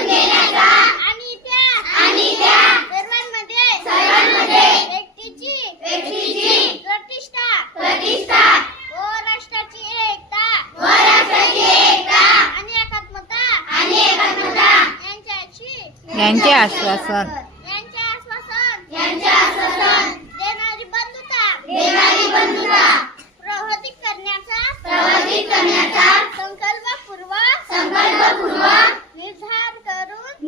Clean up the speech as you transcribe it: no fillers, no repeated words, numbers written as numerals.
देण्याचा आणि त्या सर्वांमध्ये व्यक्तीची प्रतिष्ठा व राष्ट्राची एकता आणि एकात्मता यांचे आश्वासन देणारी बंधुता प्रवर्धित करण्याचा संकल्पपूर्वक निर्धार करून